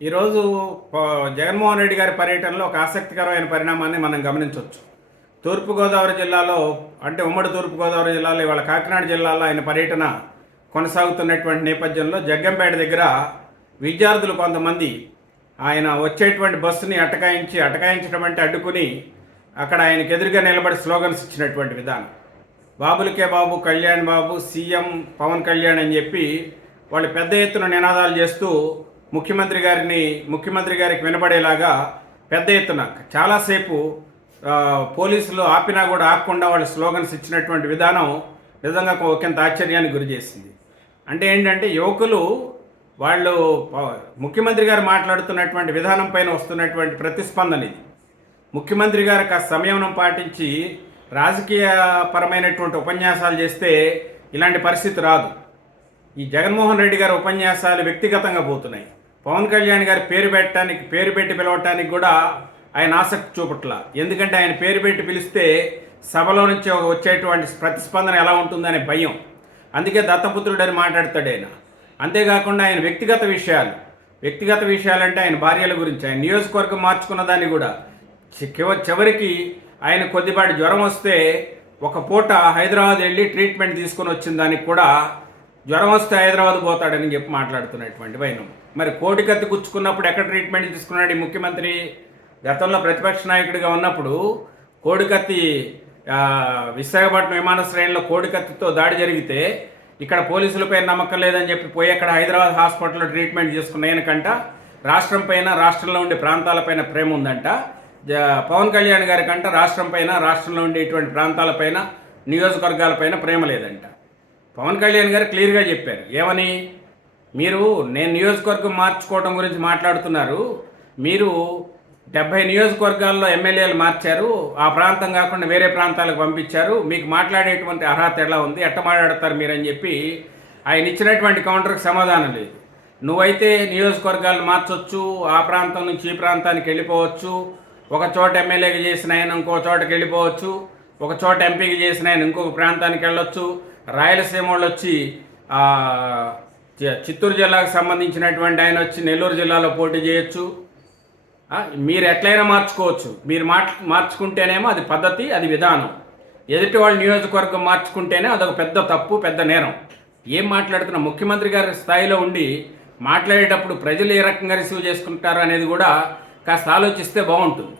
ఈరోజు ప- జగన్మోహన్ రెడ్డి గారి పర్యటనలో ఒక ఆసక్తికరమైన పరిణామాన్ని మనం గమనించవచ్చు. తూర్పుగోదావరి జిల్లాలో అంటే ఉమ్మడి తూర్పుగోదావరి జిల్లాలో ఇవాళ కాకినాడ జిల్లాలో ఆయన పర్యటన కొనసాగుతున్నటువంటి నేపథ్యంలో జగ్గంపేట దగ్గర విద్యార్థులు కొంతమంది ఆయన వచ్చేటువంటి బస్సుని అటకాయించి అటకాయించడం అంటే అడ్డుకుని అక్కడ ఆయనకు ఎదురుగా నిలబడి స్లోగన్స్ ఇచ్చినటువంటి విధానం. బాబులకే బాబు కళ్యాణ్ బాబు సీఎం పవన్ కళ్యాణ్ అని చెప్పి వాళ్ళు పెద్ద ఎత్తున నినాదాలు చేస్తూ ముఖ్యమంత్రి గారిని ముఖ్యమంత్రి గారికి వినపడేలాగా పెద్ద ఎత్తున చాలాసేపు పోలీసులు ఆపినా కూడా ఆపకుండా వాళ్ళు స్లోగన్స్ ఇచ్చినటువంటి విధానం నిజంగా ఒకంత ఆశ్చర్యానికి గురి చేసింది. అంటే ఏంటంటే యువకులు వాళ్ళు ముఖ్యమంత్రి గారు మాట్లాడుతున్నటువంటి విధానం పైన వస్తున్నటువంటి ప్రతిస్పందన ఇది. ముఖ్యమంత్రి గారు కాస్త సంయమనం పాటించి రాజకీయపరమైనటువంటి ఉపన్యాసాలు చేస్తే ఇలాంటి పరిస్థితి రాదు. ఈ జగన్మోహన్ రెడ్డి గారి ఉపన్యాసాలు వ్యక్తిగతంగా పోతున్నాయి. పవన్ కళ్యాణ్ గారి పేరు పెట్టడానికి పేరు పెట్టి పిలవటానికి కూడా ఆయన ఆసక్తి చూపట్ల. ఎందుకంటే ఆయన పేరు పెట్టి పిలిస్తే సభలో నుంచి వచ్చేటువంటి ప్రతిస్పందన ఎలా ఉంటుందనే భయం. అందుకే దత్తపుత్రుడని మాట్లాడతాడు ఆయన. అంతేకాకుండా ఆయన వ్యక్తిగత విషయాలు. వ్యక్తిగత విషయాలంటే ఆయన భార్యల గురించి ఆయన నియోజకవర్గం మార్చుకున్న దాన్ని కూడా. చివరికి ఆయన కొద్దిపాటి జ్వరం వస్తే ఒక పూట హైదరాబాద్ వెళ్ళి ట్రీట్మెంట్ తీసుకొని వచ్చిన దానికి కూడా జ్వరం వస్తే హైదరాబాద్ పోతాడని చెప్పి మాట్లాడుతున్నటువంటి వైనం. మరి కోటికత్తి గుచ్చుకున్నప్పుడు ఎక్కడ ట్రీట్మెంట్ తీసుకున్నాడు ఈ ముఖ్యమంత్రి? గతంలో ప్రతిపక్ష నాయకుడిగా ఉన్నప్పుడు కోడికత్తి విశాఖపట్నం విమానాశ్రయంలో కోడికత్తితో దాడి జరిగితే ఇక్కడ పోలీసులపై నమ్మకం లేదని చెప్పి పోయి అక్కడ హైదరాబాద్ హాస్పిటల్లో ట్రీట్మెంట్ చేసుకున్నాయనకంట రాష్ట్రం పైన రాష్ట్రంలో ఉండే ప్రాంతాలపైన ప్రేమ ఉందంట. జ- పవన్ కళ్యాణ్ గారి కంట రాష్ట్రం పైన రాష్ట్రంలో ఉండేటువంటి ప్రాంతాలపైన నియోజకవర్గాలపైన ప్రేమ లేదంట. పవన్ కళ్యాణ్ గారు క్లియర్గా చెప్పారు. ఏమని? మీరు నేను నియోజకవర్గం మార్చుకోవడం గురించి మాట్లాడుతున్నారు. మీరు డెబ్బై నియోజకవర్గాల్లో ఎమ్మెల్యేలు మార్చారు. ఆ ప్రాంతం కాకుండా వేరే ప్రాంతాలకు పంపించారు. మీకు మాట్లాడేటువంటి అర్హత ఎలా ఉంది? ఎట్ట మాట్లాడతారు మీరని చెప్పి ఆయన ఇచ్చినటువంటి కౌంటర్కి సమాధానం లేదు. నువ్వైతే నియోజకవర్గాలు మార్చొచ్చు ఆ ప్రాంతం నుంచి ఈ ప్రాంతానికి వెళ్ళిపోవచ్చు. ఒక చోట ఎమ్మెల్యేగా చేసిన ఆయన ఇంకో చోటకి వెళ్ళిపోవచ్చు. ఒక చోట ఎంపీకి చేసిన ఆయన ఇంకొక ప్రాంతానికి వెళ్ళొచ్చు. రాయలసీమ వాళ్ళు వచ్చి చిత్తూరు జిల్లాకు సంబంధించినటువంటి ఆయన వచ్చి నెల్లూరు జిల్లాలో పోటీ చేయొచ్చు. మీరు ఎట్లయినా మార్చుకోవచ్చు. మీరు మార్చు మార్చుకుంటేనేమో అది పద్ధతి అది విధానం. ఎదుటి వాళ్ళ నియోజకవర్గం మార్చుకుంటేనే అదొక పెద్ద తప్పు పెద్ద నేరం. ఏం మాట్లాడుతున్నా ముఖ్యమంత్రి గారి స్థాయిలో ఉండి మాట్లాడేటప్పుడు ప్రజలు ఏ రకంగా రిసీవ్ చేసుకుంటారు అనేది కూడా కాస్త ఆలోచిస్తే బాగుంటుంది.